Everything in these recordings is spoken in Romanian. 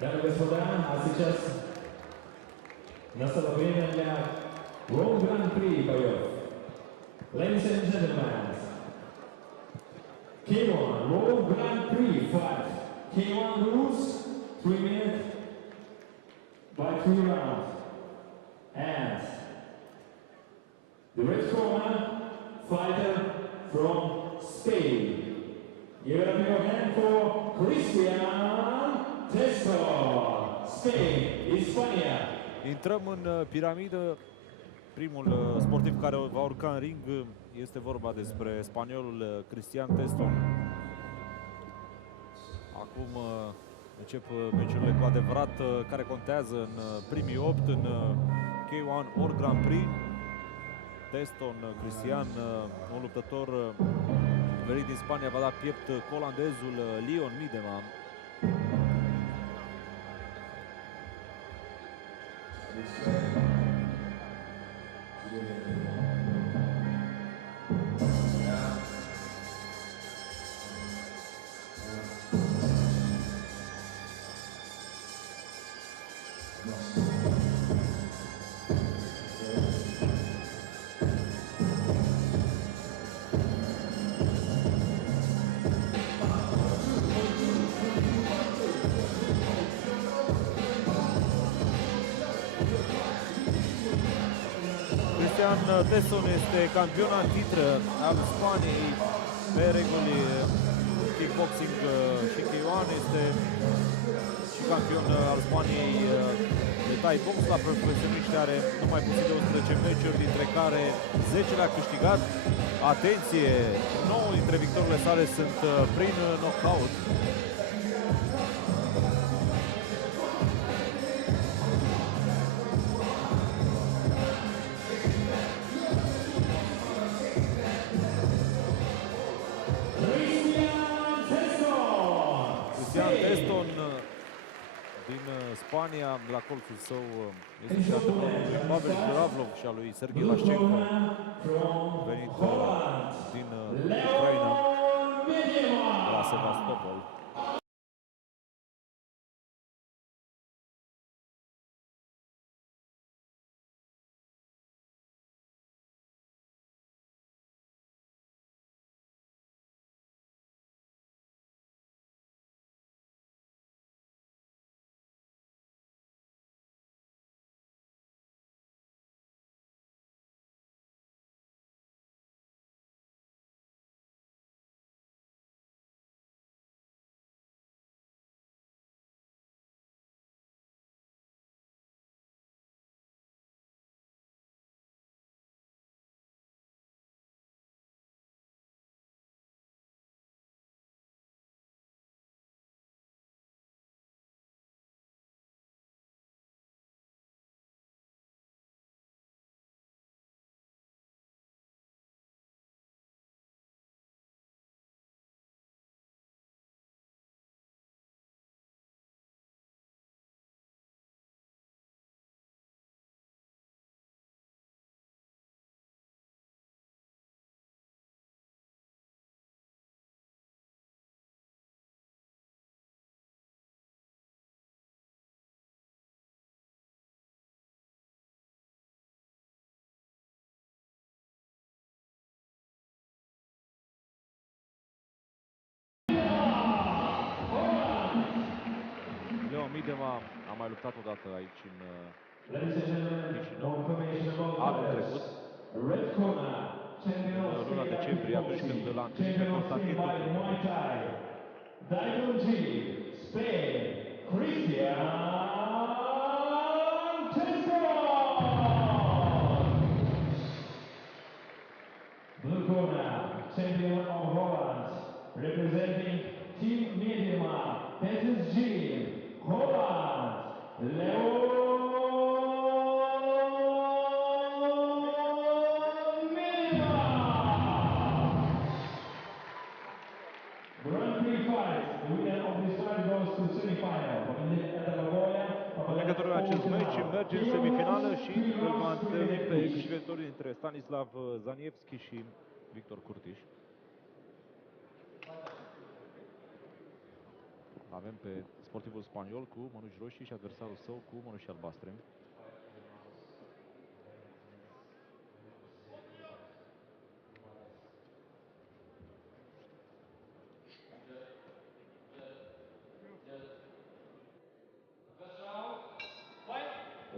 Дамы и господа, а сейчас настало время для World Grand Prix боев. Ladies and gentlemen, K1 World Grand Prix fight. K1 rules 3 minutes by 3 rounds. And the red corner, fighter from Spain. Give it up your hand for Cristian Testo, Spain, Hispania. Intrăm în piramidă. Primul sportiv care va urca în ring este vorba despre spaniolul Cristian Teston. Acum încep meciurile cu adevărat care contează în primii 8 în K1 World Grand Prix. Teston, Cristian, un luptător venit din Spania, va da piept cu olandezul Leon Miedema. Cristian Teston este campion în titră al Spaniei pe reguli kickboxing și K1, este și campion al Spaniei de Thai box la profesioniști, are numai puțin de 11 meciuri, dintre care 10 le-a câștigat. Atenție, 9 dintre victoriile sale sunt prin knockout. Teston din Spania, la colțul său este și antrenorul lui Pavel Gravlov și al lui Serghei Lașcenko, venit din Ucraina, la Sevastopol. Leon Miedema a mai luptat odată aici în Chișinău anul trecut, în luna decembrie, atunci când l-a întâlnit pe Constantin Tucunovici. Spain, Cristian Teston. Blue corner, champion of Holland, representing Team Miedema, PSG, Holland, Leon Miedema. Grand Prix fight, the winner of this fight goes to semi-final. În legătură cu acest meci, merge în semifinală și îl va întâlni pe câștigătorii dintre Stanislav Zaniewski și Victor Curtiș. Avem pe sportivul spaniol cu mănuși roșii și adversarul său cu mănuși albastre.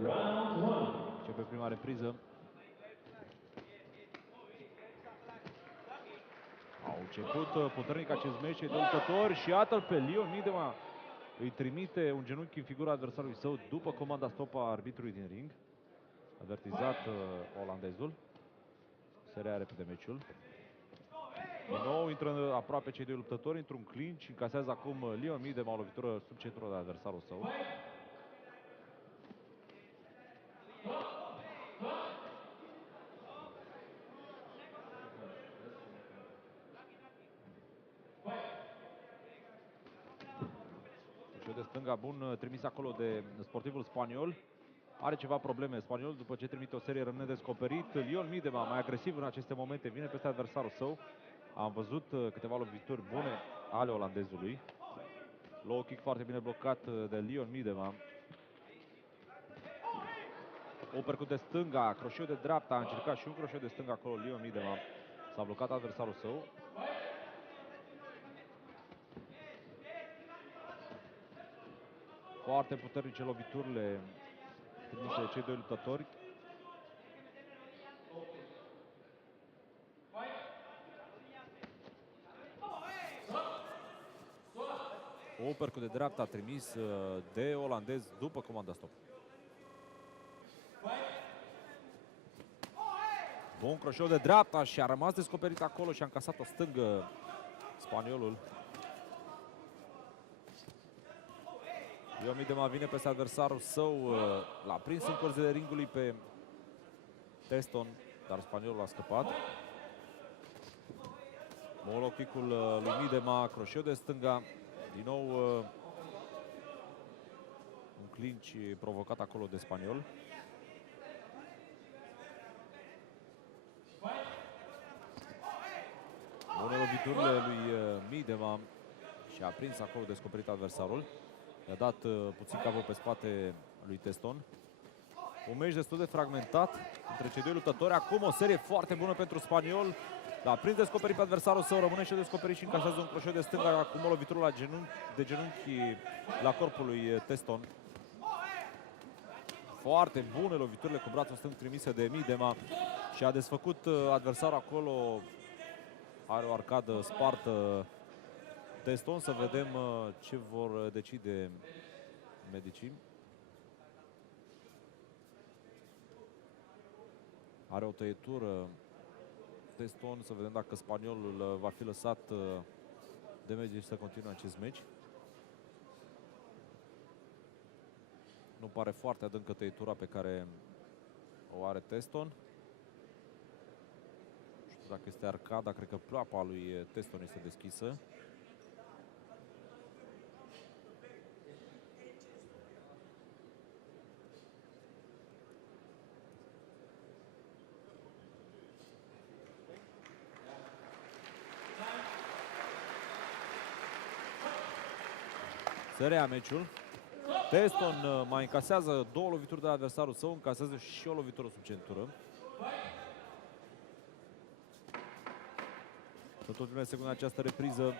Round 1. Începe prima repriză. Au început puternic acest meci de luptători și iată-l pe Leon Miedema. Îi trimite un genunchi în figura adversarului său după comanda stop a arbitrului din ring. Avertizat olandezul. Se rea repede meciul. Din nou intră aproape cei doi luptători într-un clinch. Încasează acum Leon Miedema o lovitură sub centru de adversarul său. Și de stânga bun trimis acolo de sportivul spaniol. Are ceva probleme spaniol după ce trimite o serie, rămâne descoperit. Leon Miedema, mai agresiv în aceste momente, vine peste adversarul său. Am văzut câteva lovituri bune ale olandezului. Low kick foarte bine blocat de Leon Miedema. Uppercut de stânga, croșeu de dreapta, a încercat și un croșeu de stânga acolo Leon Miedema. S-a blocat adversarul său. Foarte puternice loviturile trimise de cei doi luptători. Uppercut de dreapta trimis de olandez după comanda stop. Bun croșeu de dreapta și a rămas descoperit acolo și a încasat o stângă spaniolul. Leon Miedema vine peste adversarul său, l-a prins în corzile ringului pe Teston, dar spaniolul a scăpat. Low kick-ul lui Miedema, croșeu de stânga, din nou un clinch provocat acolo de spaniol. Bune loviturile lui Miedema și a prins acolo descoperit adversarul. I-a dat puțin capul pe spate lui Teston. Un meci destul de fragmentat între cei doi luptători. Acum o serie foarte bună pentru spaniol. L-a prins descoperit pe adversarul său, rămâne și descoperit și încasează un croșeu de stânga. Acum o lovitură la de genunchi la corpul lui Teston. Foarte bune loviturile cu brațul stâng trimise de Miedema și a desfăcut adversarul acolo. Are o arcadă spartă Teston, să vedem ce vor decide medicii. Are o tăietură Teston, să vedem dacă spaniolul va fi lăsat de medici să continue acest meci. Nu pare foarte adâncă tăietura pe care o are Teston. Nu știu dacă este arcada, cred că pleoapa lui Teston este deschisă. Se rea meciul. Teston mai încasează două lovituri de la adversarul său, încasează și o lovitură sub centură. Tot ultimele secunde această repriză.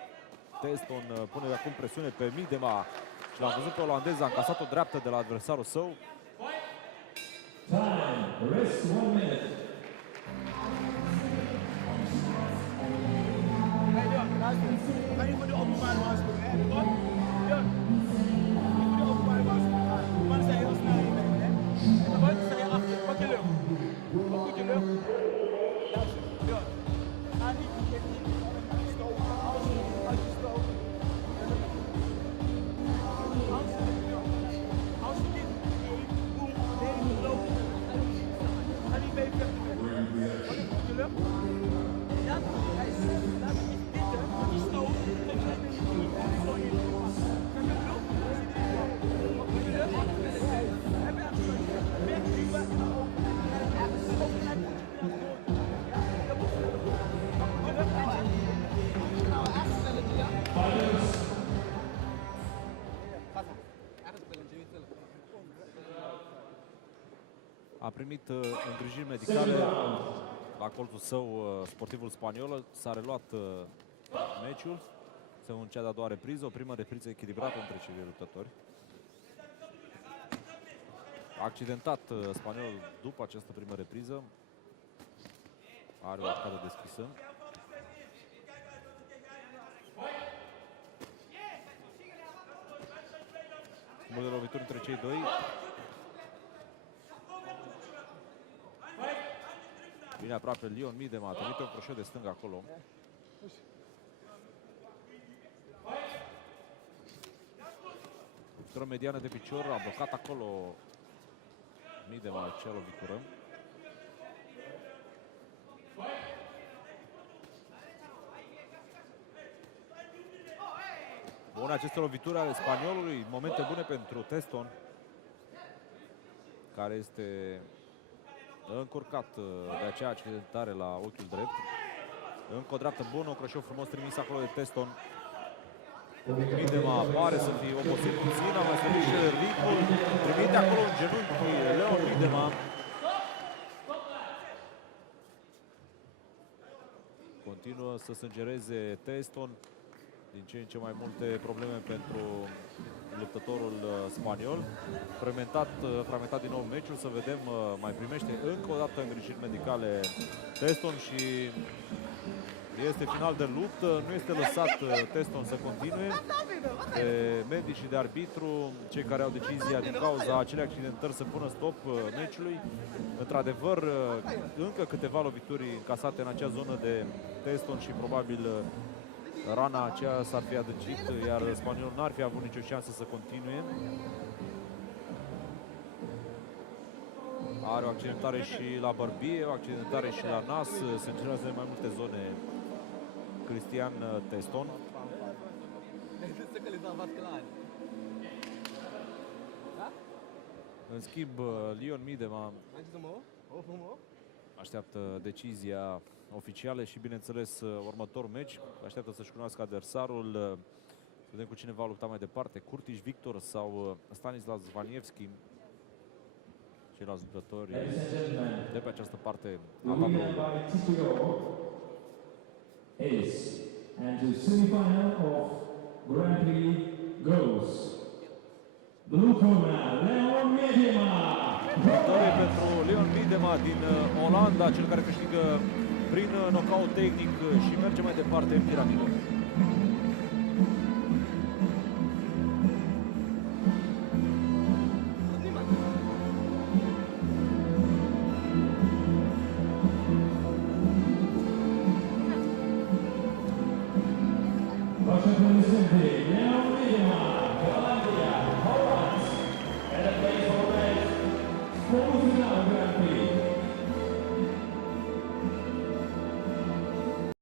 Teston pune acum presiune pe Miedema și l-a văzut pe olandez, a încasat o dreaptă de la adversarul său. Time. Rest 1 minute. Kan je voor de openbare waarschuwing, hè? Wat? Ja. Voor de openbare waarschuwing. Maar zij heel snel in hè? En dan wat? Sta je achter. Pak je lucht. Wat moet je lucht? Ja. Ga niet stoten. Als je stoot. Als je dit boem, nee, loopt. Ga niet mee vechten. Wat moet je lucht? Ja, hij is dit. Die stoot, A primit îngrijiri medicale la colțul său, sportivul spaniol. S-a reluat meciul. Sunt în cea de-a doua repriză, o primă repriză echilibrată între cei doi luptători. Accidentat spaniolul după această primă repriză. Are o arcadă deschisă. Schimbul de lovituri între cei doi. Vine aproape Leon Midema, trimite un croșet de stânga acolo. Lovitură mediană de picior, a blocat acolo Midema acea lovitură. Bun, aceste lovituri ale spaniolului, momente bune pentru Teston, care este încurcat de acea accidentare la ochiul drept. Încă o dreaptă bună, un croșeu frumos trimis acolo de Teston. Midema pare să fie obosit puțin, a mai slăbit și ritmul. Trimite acolo în genunchi Leon Midema. Continuă să sângereze Teston. Din ce în ce mai multe probleme pentru luptătorul spaniol. Fragmentat din nou meciul, să vedem, mai primește încă o dată îngrijiri medicale Teston și este final de luptă. Nu este lăsat Teston să continue de medici și de arbitru, cei care au decizia din cauza acelei accidentări să pună stop meciului. Într-adevăr, încă câteva lovituri încasate în acea zonă de Teston și probabil rana aceea s-ar fi adâncit, iar spaniolul n-ar fi avut nicio șansă să continue. Are o accidentare și la bărbie, o accidentare și la nas, sângerează în mai multe zone Cristian Teston. În schimb, Leon Midema așteaptă decizia oficială și, bineînțeles, următorul meci. Așteaptă să-și cunoască adversarul. Să vedem cu cine va lupta mai departe. Curtis Victor sau Stanislas Vanievski. Ceilalți luptători de pe această parte a tabloului. And to semi-final of Grand Prix goes blue corner Leon Midema. Victorie pentru Leon Midema din Olanda, cel care câștigă prin knockout tehnic și merge mai departe în piramidă. Washington, D.C.